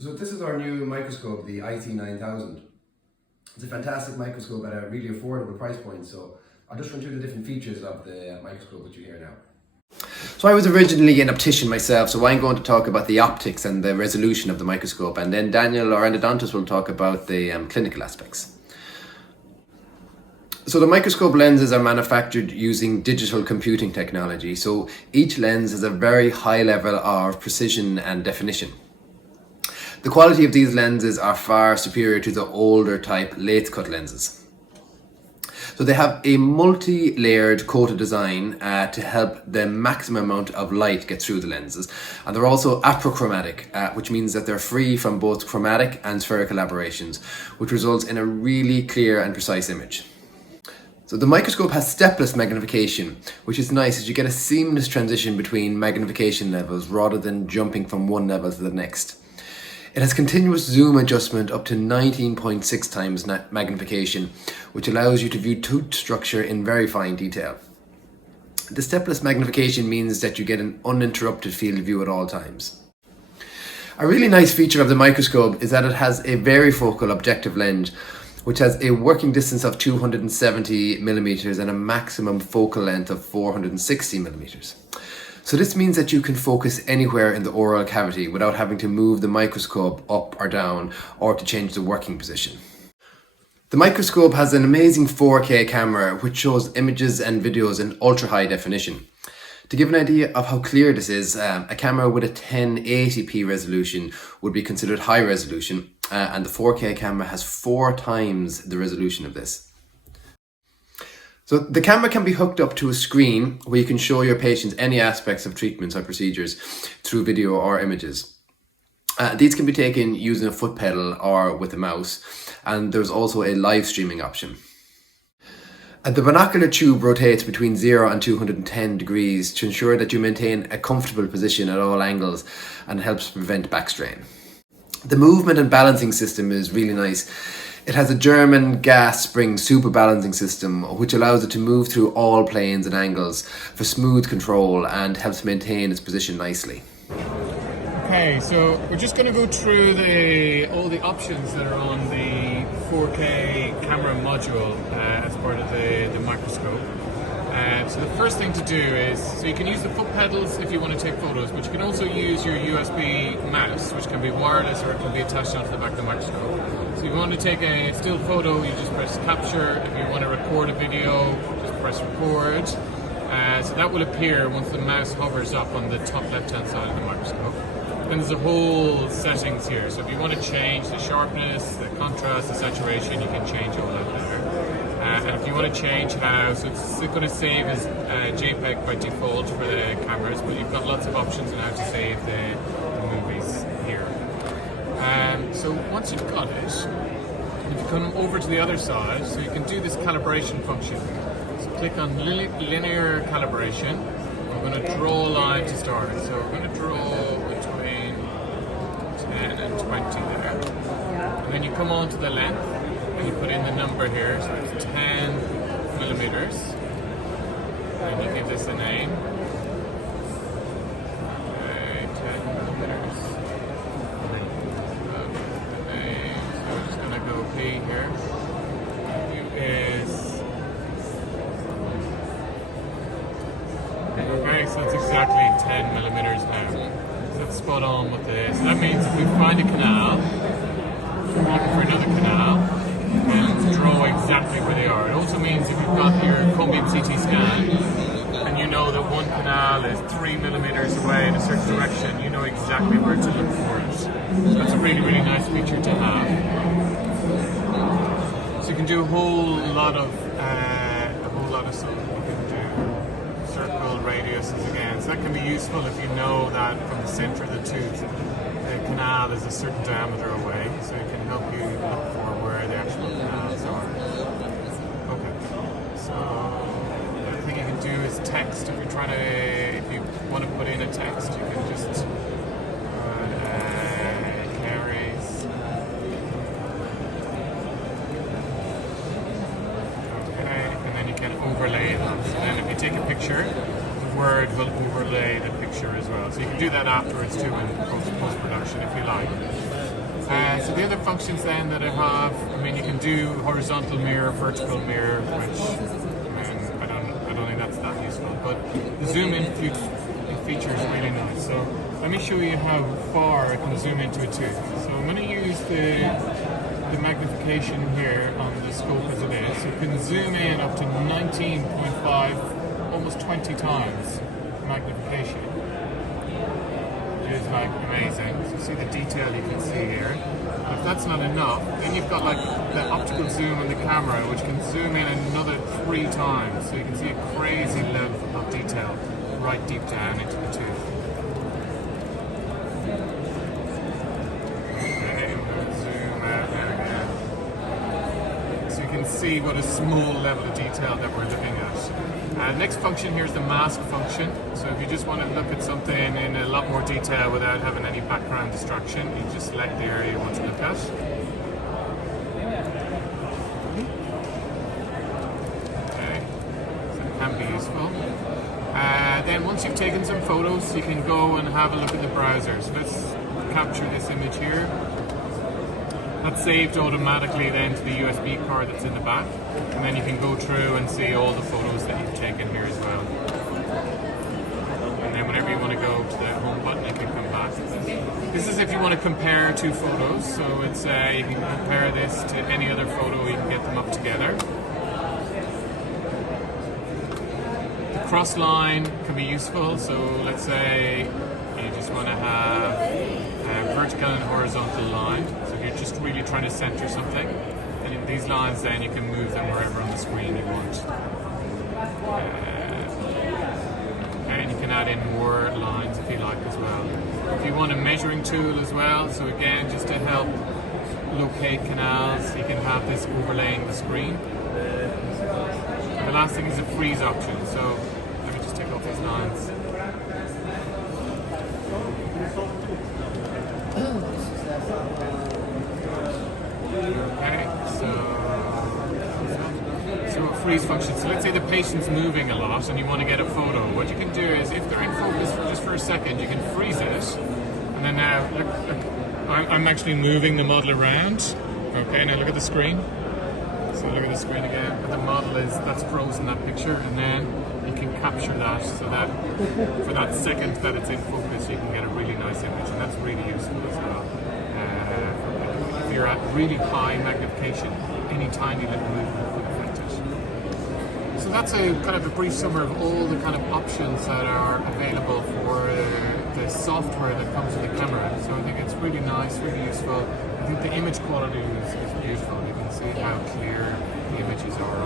So this is our new microscope, the iSee 9000. It's a fantastic microscope at a really affordable price point, so I'll just run through the different features of the microscope that you hear now. So I was originally an optician myself, so I'm going to talk about the optics and the resolution of the microscope, and then Daniel, our endodontist, will talk about the clinical aspects. So the microscope lenses are manufactured using digital computing technology, so each lens has a very high level of precision and definition. The quality of these lenses are far superior to the older type lathe cut lenses. So they have a multi-layered coated design to help the maximum amount of light get through the lenses. And they're also apochromatic, which means that they're free from both chromatic and spherical aberrations, which results in a really clear and precise image. So the microscope has stepless magnification, which is nice as you get a seamless transition between magnification levels rather than jumping from one level to the next. It has continuous zoom adjustment up to 19.6 times magnification, which allows you to view tooth structure in very fine detail. The stepless magnification means that you get an uninterrupted field of view at all times. A really nice feature of the microscope is that it has a varifocal objective lens, which has a working distance of 270 millimeters and a maximum focal length of 460 millimeters. So this means that you can focus anywhere in the oral cavity without having to move the microscope up or down or to change the working position. The microscope has an amazing 4K camera which shows images and videos in ultra high definition. To give an idea of how clear this is, a camera with a 1080p resolution would be considered high resolution, and the 4K camera has 4 times the resolution of this. So the camera can be hooked up to a screen where you can show your patients any aspects of treatments or procedures through video or images. These can be taken using a foot pedal or with a mouse, and there's also a live streaming option. The binocular tube rotates between 0 and 210 degrees to ensure that you maintain a comfortable position at all angles and helps prevent back strain. The movement and balancing system is really nice. It has a German gas spring super balancing system which allows it to move through all planes and angles for smooth control and helps maintain its position nicely. Okay, so we're just going to go through all the options that are on the 4K camera module as part of the microscope. So the first thing to do is, so you can use the foot pedals if you want to take photos, but you can also use your USB mouse, which can be wireless or it can be attached onto the back of the microscope. So if you want to take a still photo, you just press capture. If you want to record a video, just press record. So that will appear once the mouse hovers up on the top left-hand side of the microscope. Then there's a whole settings here. So if you want to change the sharpness, the contrast, the saturation, you can change all that there. And if you want to change how, so it's going to save as JPEG by default for the cameras, but you've got lots of options on how to save the movies here. So once you've got it, if you come over to the other side, so you can do this calibration function. So click on linear calibration. We're going to draw a line to start it. So we're going to draw between 10 and 20 there. And then you come on to the length and you put in the number here. So it's 10 millimeters. And you give this a name. Okay, 10 millimeters. So we're just going to go P here. Okay, so it's exactly 10 millimeters now. So that's spot on with this. So that means if we find a canal, we're looking for another canal, and draw exactly where they are. It also means if you've got your Combium CT scan, and you know that one canal is 3 millimeters away in a certain direction, you know exactly where to look for it. So that's a really, really nice feature to have. So you can do a whole lot of stuff. Circle radiuses again, so that can be useful if you know that from the center of the tooth the canal is a certain diameter away, so it can help you look for where the actual canals are. Okay, so the other thing you can do is text. If you want to put in a text, you can just carries. Okay, and then you can overlay them. So then if you take a picture, the Word will overlay the picture as well. So you can do that afterwards too in post-production if you like. So the other functions then that I have, I mean, you can do horizontal mirror, vertical mirror, which I don't think that's that useful. But the zoom in feature is really nice. So let me show you how far I can zoom into a tooth. So I'm going to use the magnification here on the scope as it is. So you can zoom in up to 19.5, almost 20 times magnification. Is like amazing. So you see the detail you can see here. And if that's not enough, then you've got like the optical zoom on the camera, which can zoom in another 3 times. So you can see a crazy level of detail right deep down into the tooth. Okay, I'm going to zoom out now again. So you can see what a small level of detail that we're looking at. Next function here is the mask function. So if you just want to look at something in a lot more detail without having any background distraction, you just select the area you want to look at. Okay, so it can be useful. Then once you've taken some photos, you can go and have a look at the browser. So let's capture this image here. That's saved automatically then to the USB card that's in the back, and then you can go through and see all the photos that you've taken here as well. And then whenever you want to go to the home button, you can come back. This is if you want to compare 2 photos, so it's you can compare this to any other photo, you can get them up together. The cross line can be useful, so let's say you just want to have a vertical and horizontal line. So if you're just really trying to center something, and in these lines then you can move them wherever on the screen you want. And you can add in more lines if you like as well. If you want a measuring tool as well, so again, just to help locate canals, you can have this overlaying the screen. And the last thing is a freeze option. So let me just take off these lines. Okay, so a freeze function. So let's say the patient's moving a lot and you want to get a photo. What you can do is, if they're in focus for just for a second, you can freeze it. And then now, look, I'm actually moving the model around. Okay, now look at the screen. So look at the screen again. But the model that's frozen, that picture, and then you can capture that so that for that second that it's in focus, you can get a really nice image, and that's really useful as well. If you're at really high magnification, any tiny little movement could affect it. So that's a kind of a brief summary of all the kind of options that are available for the software that comes with the camera. So I think it's really nice, really useful. I think the image quality is beautiful. You can see how clear the images are.